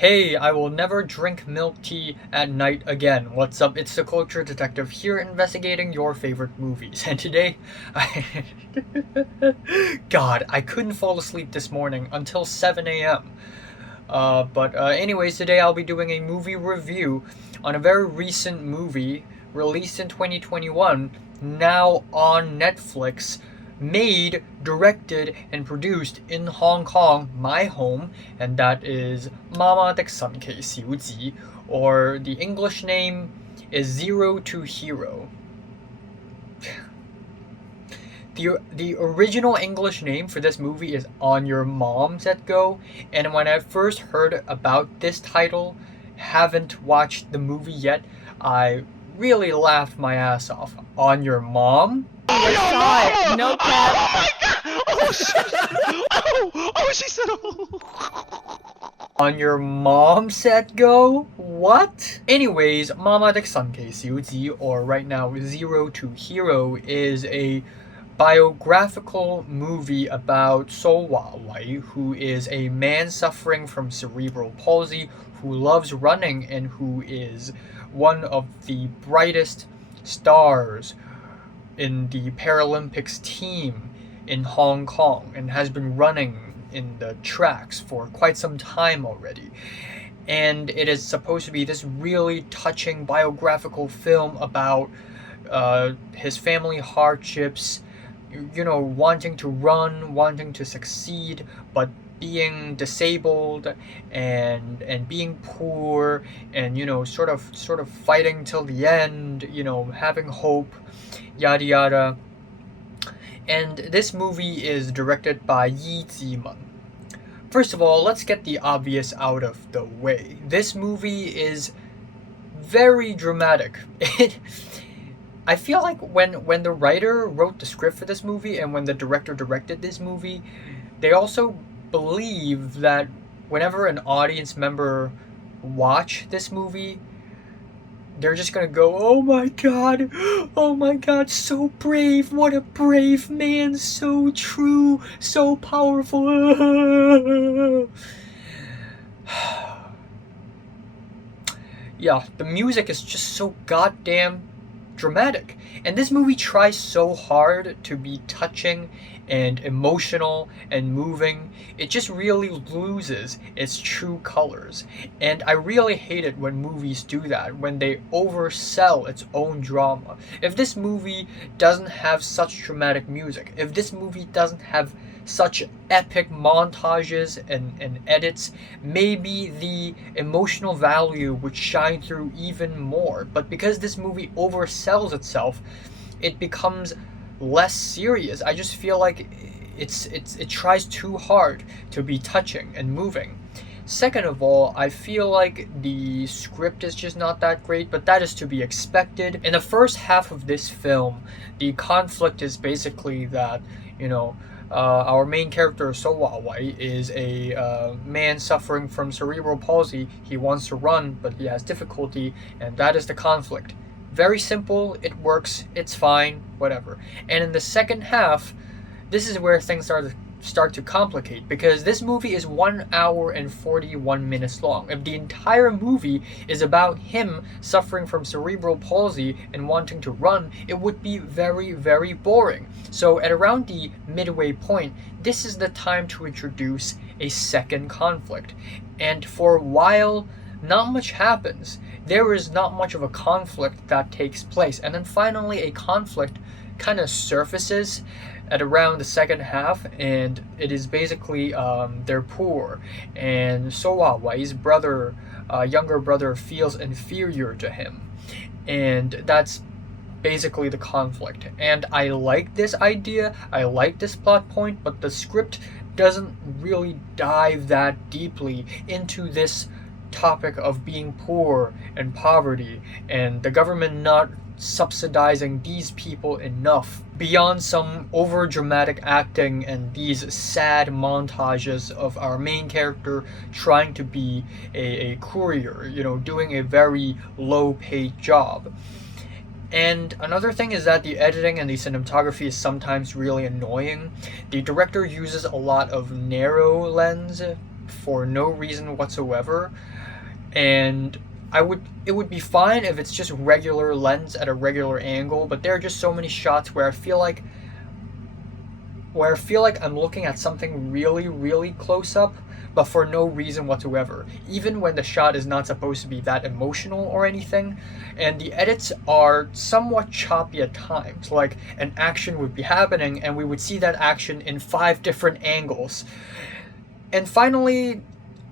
Hey, I will never drink milk tea at night again. What's up? It's the Culture Detective here investigating your favorite movies. And today, God, I couldn't fall asleep this morning until 7 a.m. Anyways, today I'll be doing a movie review on a very recent movie released in 2021, now on Netflix, made, directed, and produced in Hong Kong, my home, and that is "媽媽的神奇小子," or the English name is Zero to Hero. The original English name for this movie is On Your Mom's Let Go, and when I first heard about this title, haven't watched the movie yet, I really laughed my ass off. On Your Mom? Saw it. No cap. Oh my god! Oh shit! Oh, she said oh. On Your Mom Said Go? What? Anyways, "媽媽的神奇小子," or right now Zero to Hero, is a biographical movie about So Wai, who is a man suffering from cerebral palsy, who loves running, and who is one of the brightest stars in the Paralympics team in Hong Kong, and has been running in the tracks for quite some time already. And it is supposed to be this really touching biographical film about his family hardships, wanting to run, wanting to succeed, but being disabled and being poor, and sort of fighting till the end, having hope, yada yada. And this movie is directed by Yi Zimen. First of all, let's get the obvious out of the way. This movie is very dramatic. I feel like when the writer wrote the script for this movie and when the director directed this movie, they also believe that whenever an audience member watch this movie, they're just gonna go, oh my god, so brave, what a brave man, so true, so powerful. Yeah, the music is just so goddamn dramatic. And this movie tries so hard to be touching and emotional and moving. It just really loses its true colors. And I really hate it when movies do that, when they oversell its own drama. If this movie doesn't have such dramatic music, if this movie doesn't have such epic montages and edits, maybe the emotional value would shine through even more. But because this movie oversells itself, it becomes less serious. I just feel like it tries too hard to be touching and moving. Second of all, I feel like the script is just not that great, but that is to be expected. In the first half of this film, the conflict is basically that, our main character, So Wai, is a man suffering from cerebral palsy. He wants to run, but he has difficulty, and that is the conflict. Very simple, it works, it's fine, whatever. And in the second half, this is where things start to complicate, because this movie is 1 hour and 41 minutes long. If the entire movie is about him suffering from cerebral palsy and wanting to run, it would be very, very boring. So at around the midway point, this is the time to introduce a second conflict. And for a while, not much happens. There is not much of a conflict that takes place. And then finally a conflict kind of surfaces at around the second half, and it is basically they're poor, and So Wai's brother, younger brother, feels inferior to him, and that's basically the conflict. And I like this idea, I like this plot point, but the script doesn't really dive that deeply into this topic of being poor and poverty, and the government not subsidizing these people enough, beyond some over dramatic acting and these sad montages of our main character trying to be a courier, doing a very low paid job. And another thing is that the editing and the cinematography is sometimes really annoying. The director uses a lot of narrow lens for no reason whatsoever, and it would be fine if it's just regular lens at a regular angle, but there are just so many shots where I feel like I'm looking at something really, really close up, but for no reason whatsoever, even when the shot is not supposed to be that emotional or anything. And the edits are somewhat choppy at times, like an action would be happening and we would see that action in 5 different angles. And finally,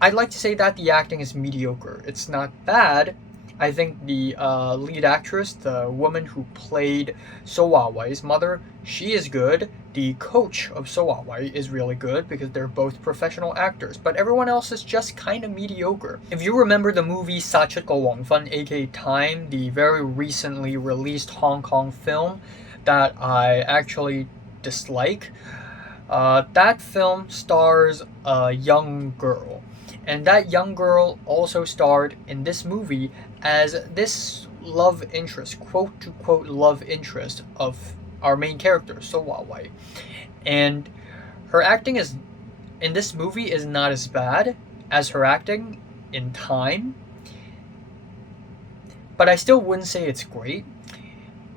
I'd like to say that the acting is mediocre. It's not bad. I think the lead actress, the woman who played So Wai's mother, she is good. The coach of So Wai is really good because they're both professional actors, but everyone else is just kind of mediocre. If you remember the movie Sachit Ko Wangfan, aka Time, the very recently released Hong Kong film that I actually dislike, that film stars a young girl. And that young girl also starred in this movie as this love interest, quote to quote love interest of our main character, So Wai. And her acting is in this movie is not as bad as her acting in Time, but I still wouldn't say it's great.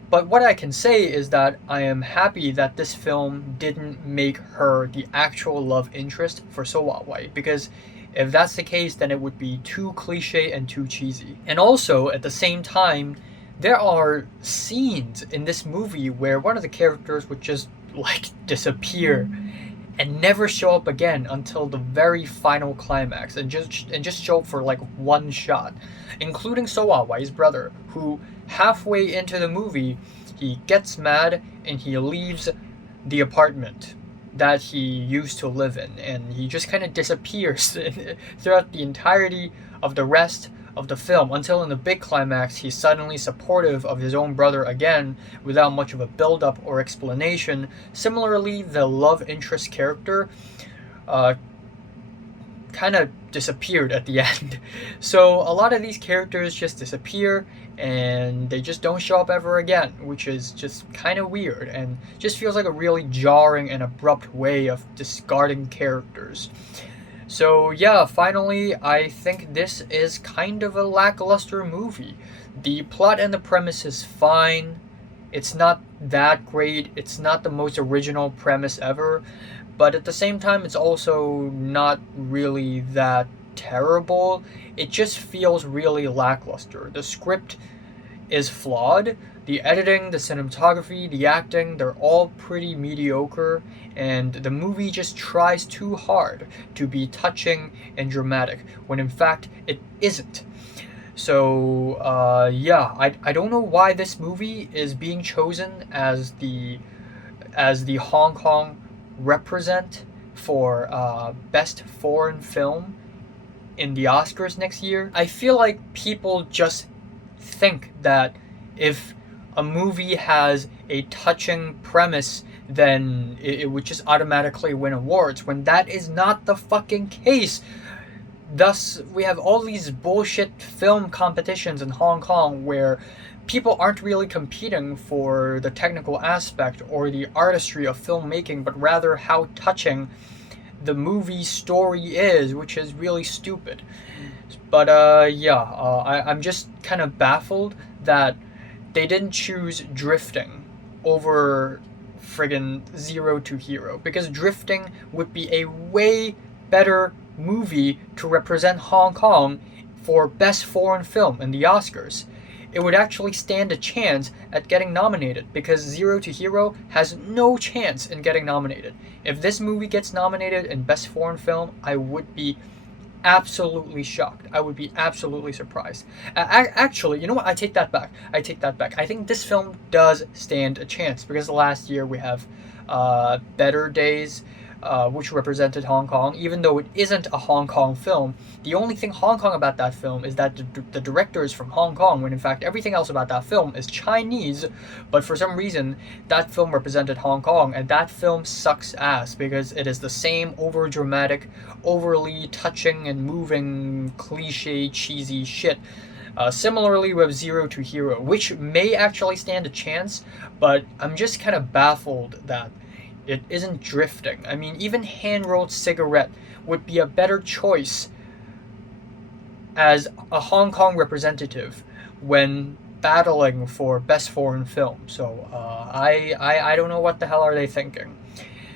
But what I can say is that I am happy that this film didn't make her the actual love interest for So Wai, because if that's the case, then it would be too cliche and too cheesy. And also, at the same time, there are scenes in this movie where one of the characters would just like disappear and never show up again until the very final climax, and just show up for like one shot, including So Wai's brother, who halfway into the movie he gets mad and he leaves the apartment that he used to live in, and he just kind of disappears throughout the entirety of the rest of the film, until in the big climax he's suddenly supportive of his own brother again without much of a build-up or explanation. Similarly, the love interest character kind of disappeared at the end. So a lot of these characters just disappear and they just don't show up ever again, which is just kind of weird and just feels like a really jarring and abrupt way of discarding characters. So yeah, finally, I think this is kind of a lackluster movie. The plot and the premise is fine. It's not that great. It's not the most original premise ever. But at the same time, it's also not really that terrible. It just feels really lackluster. The script is flawed. The editing, the cinematography, the acting, they're all pretty mediocre, and the movie just tries too hard to be touching and dramatic, when in fact it isn't. So yeah, I don't know why this movie is being chosen as the Hong Kong represent for best foreign film in the Oscars next year. I feel like people just think that if a movie has a touching premise, then it would just automatically win awards, when that is not the fucking case. Thus, we have all these bullshit film competitions in Hong Kong where people aren't really competing for the technical aspect or the artistry of filmmaking, but rather how touching the movie story is, which is really stupid. But yeah, I'm just kind of baffled that they didn't choose Drifting over friggin' Zero to Hero, because Drifting would be a way better movie to represent Hong Kong for best foreign film in the Oscars. It would actually stand a chance at getting nominated, because Zero to Hero has no chance in getting nominated. If this movie gets nominated in best foreign film, I would be absolutely shocked. I would be absolutely surprised. Actually, you know what? I take that back. I think this film does stand a chance, because last year we have Better Days, which represented Hong Kong. Even though it isn't a Hong Kong film, the only thing Hong Kong about that film is that the director is from Hong Kong, when in fact everything else about that film is Chinese. But for some reason, that film represented Hong Kong, and that film sucks ass, because it is the same over-dramatic, overly touching and moving, cliche, cheesy shit. Similarly with Zero to Hero, which may actually stand a chance, but I'm just kind of baffled that It isn't drifting. I mean, even hand-rolled cigarette would be a better choice as a Hong Kong representative when battling for best foreign film. So I don't know what the hell are they thinking.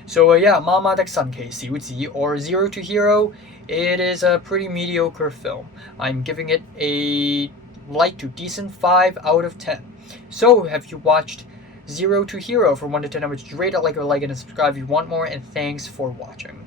So yeah, 媽媽的神奇小子 or Zero to Hero, it is a pretty mediocre film. I'm giving it a light to decent 5 out of 10. So have you watched Zero to Hero from 1 to 10? How much did you rate it? Like and subscribe if you want more, and thanks for watching.